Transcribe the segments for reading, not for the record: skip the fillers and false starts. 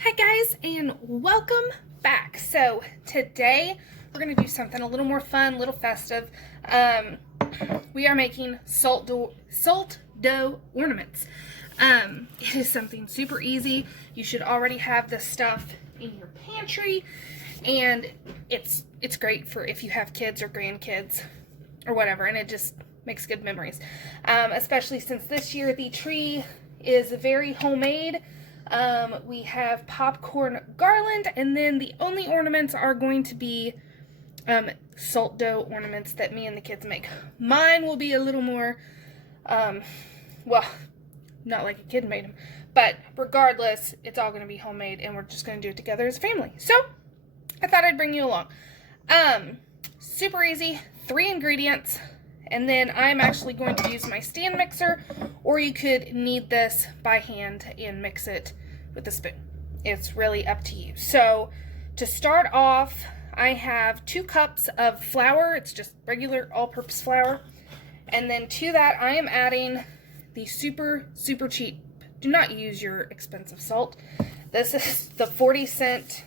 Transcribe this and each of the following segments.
Hi guys, and welcome back. So today we're going to do something a little more fun, a little festive. We are making salt dough ornaments. It is something super easy. You should already have this stuff in your pantry, and it's great for if you have kids or grandkids or whatever, and it just makes good memories. Especially since this year the tree is very homemade. We have popcorn garland, and then the only ornaments are going to be salt dough ornaments that me and the kids make. Mine will be a little more, well, not like a kid made them, but regardless, it's all going to be homemade, and we're just going to do it together as a family. So, I thought I'd bring you along. Super easy, 3 ingredients. And then I'm actually going to use my stand mixer, or you could knead this by hand and mix it with a spoon. It's really up to you. So to start off, I have 2 cups of flour. It's just regular all-purpose flour. And then to that, I am adding the super cheap, do not use your expensive salt. This is the 40-cent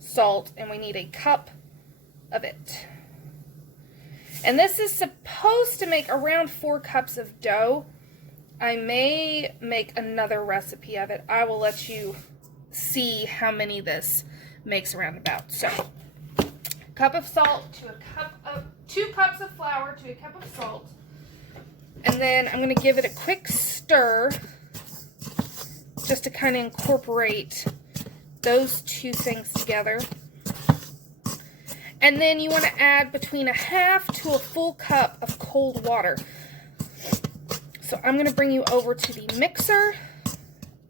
salt, and we need a cup of it. And this is supposed to make around 4 cups of dough. I may make another recipe of it. I will let you see how many this makes around about. So, cup of salt to a cup of 2 cups of flour to a cup of salt. And then I'm going to give it a quick stir just to kind of incorporate those 2 things together. And then you want to add between a half to a full cup of cold water. So I'm going to bring you over to the mixer,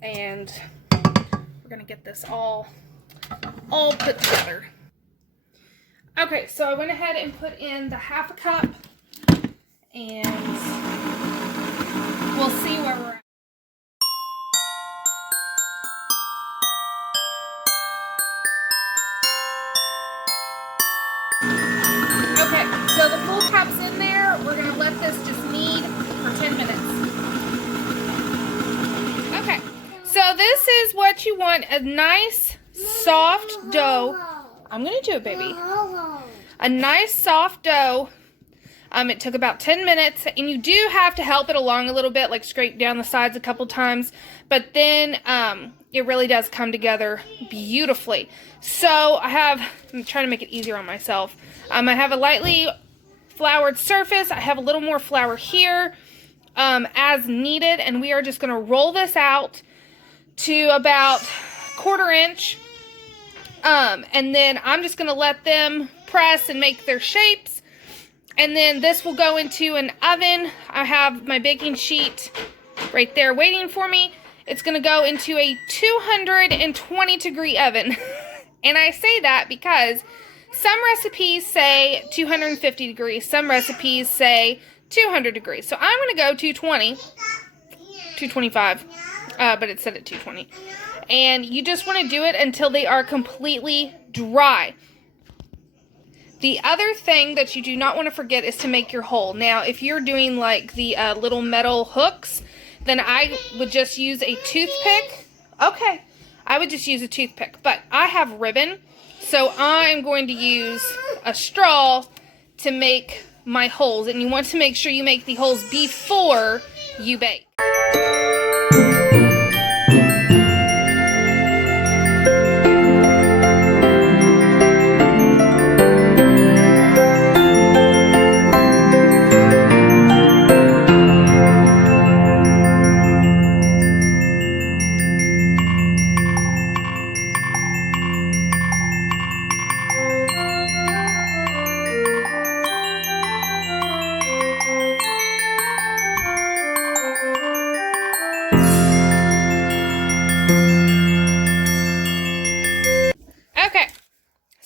and we're going to get this all put together. Okay, so I went ahead and put in the half a cup, and we'll see where we're at. Okay, so the full cup's in there. We're going to let this just knead for 10 minutes. Okay, so this is what you want, a nice soft dough. I'm going to do it, baby. A nice soft dough. It took about 10 minutes, and you do have to help it along a little bit, like scrape down the sides a couple times, but then it really does come together beautifully. So I'm trying to make it easier on myself. I have a lightly floured surface. I have a little more flour here as needed, and we are just going to roll this out to about 1/4 inch. And then I'm just going to let them press and make their shapes. And then this will go into an oven. I have my baking sheet right there waiting for me. It's going to go into a 220-degree oven. And I say that because some recipes say 250 degrees. Some recipes say 200 degrees. So I'm going to go 220, 225, but it said at 220. And you just want to do it until they are completely dry. The other thing that you do not want to forget is to make your hole. Now, if you're doing like the little metal hooks, then I would just use a toothpick. Okay, I would just use a toothpick, but I have ribbon, so I'm going to use a straw to make my holes, and you want to make sure you make the holes before you bake.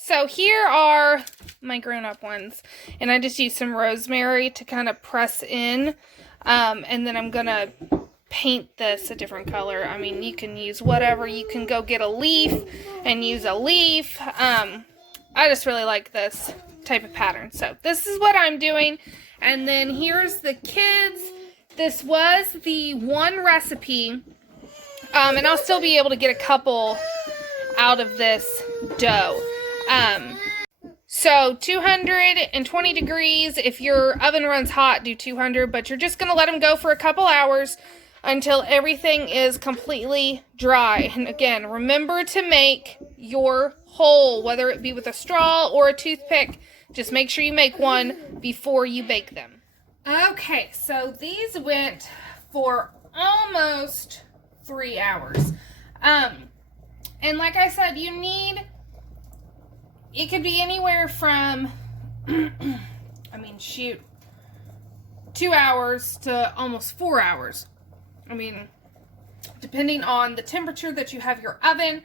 So here are my grown-up ones, and I just used some rosemary to kind of press in, and then I'm gonna paint this a different color. I mean, you can use whatever. You can go get a leaf and use a leaf. I just really like this type of pattern, so this is what I'm doing. And then here's the kids. This was the one recipe, and I'll still be able to get a couple out of this dough. So 220 degrees. If your oven runs hot, do 200, but you're just going to let them go for a couple hours until everything is completely dry. And again, remember to make your hole, whether it be with a straw or a toothpick. Just make sure you make one before you bake them. Okay, so these went for almost 3 hours. And like I said, you need, it could be anywhere from, I mean, shoot, 2 hours to almost 4 hours. I mean, depending on the temperature that you have your oven,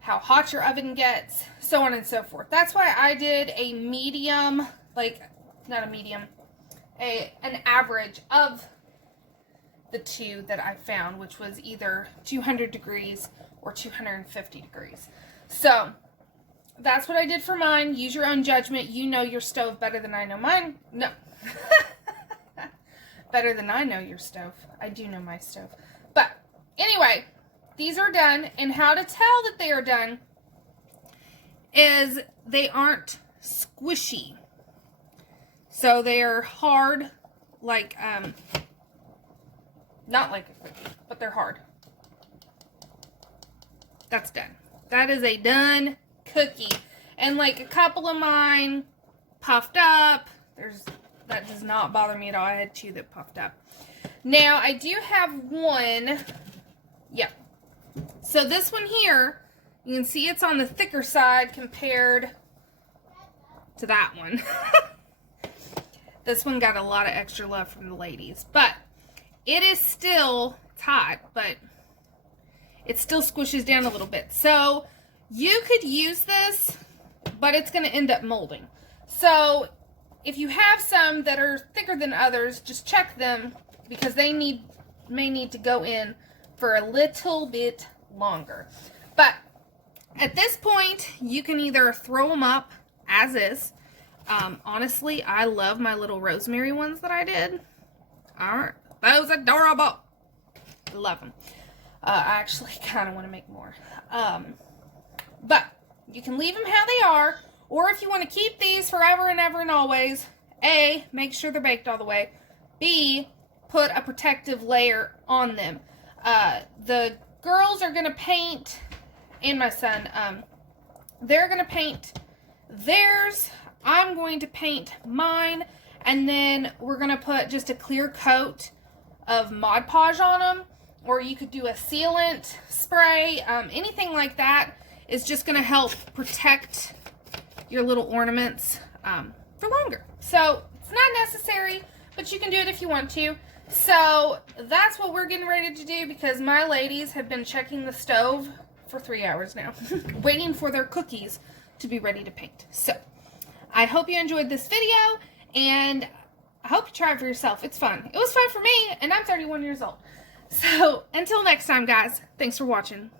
how hot your oven gets, so on and so forth. That's why I did a medium, like, not a medium, an average of the two that I found, which was either 200 degrees or 250 degrees. So that's what I did for mine. Use your own judgment. You know your stove better than I know mine. No. Better than I know your stove. I do know my stove. But anyway, these are done. And how to tell that they are done is they aren't squishy. So they are hard, like, not like a cookie, but they're hard. That's done. That is a done cookie. And like a couple of mine puffed up. That does not bother me at all. I had two that puffed up. Now, I do have one. Yeah. So this one here, you can see it's on the thicker side compared to that one. This one got a lot of extra love from the ladies. But it is still, it's hot, but it still squishes down a little bit. So you could use this, but it's going to end up molding. So if you have some that are thicker than others, just check them because they may need to go in for a little bit longer. But at this point, you can either throw them up as is. Honestly, I love my little rosemary ones that I did. Aren't those adorable? I love them. I actually kind of want to make more. But you can leave them how they are. Or if you want to keep these forever and ever and always, A, make sure they're baked all the way. B, put a protective layer on them. The girls are going to paint, and my son, they're going to paint theirs. I'm going to paint mine. And then we're going to put just a clear coat of Mod Podge on them. Or you could do a sealant spray. Anything like that is just going to help protect your little ornaments for longer. So it's not necessary, but you can do it if you want to. So that's what we're getting ready to do because my ladies have been checking the stove for 3 hours now, waiting for their cookies to be ready to paint. So I hope you enjoyed this video, and I hope you try it for yourself. It's fun. It was fun for me, and I'm 31 years old. So until next time, guys, thanks for watching.